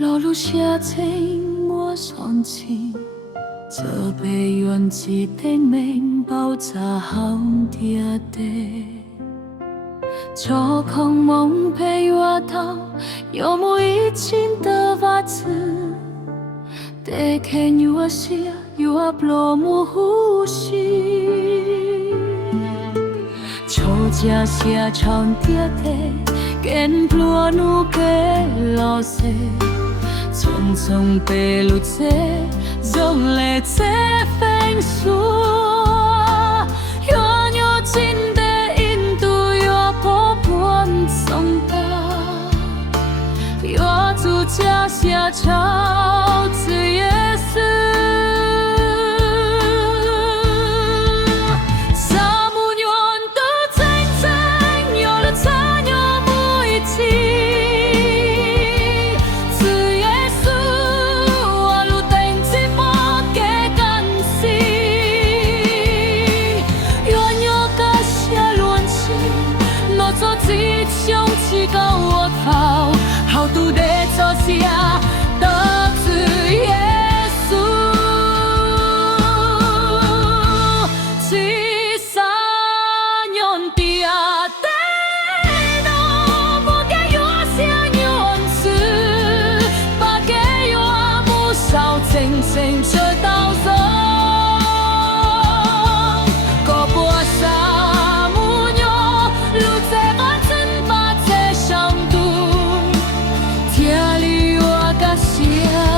路路写情我双情，这杯缘一定明爆炸好点的。就空梦陪我到有木已经的袜子，得看有我写有我不落幕呼吸。吵架写长点的，跟不落怒给老些。匆匆被路走，用泪在分数。远有近的印度，有破破松的，有主家下朝子也是。好赌的做下的子耶稣，七三用的啊的诺，不给我想用词，把给我不少真正这道走，个波沙木牛路在把真把在上渡。家里我个家。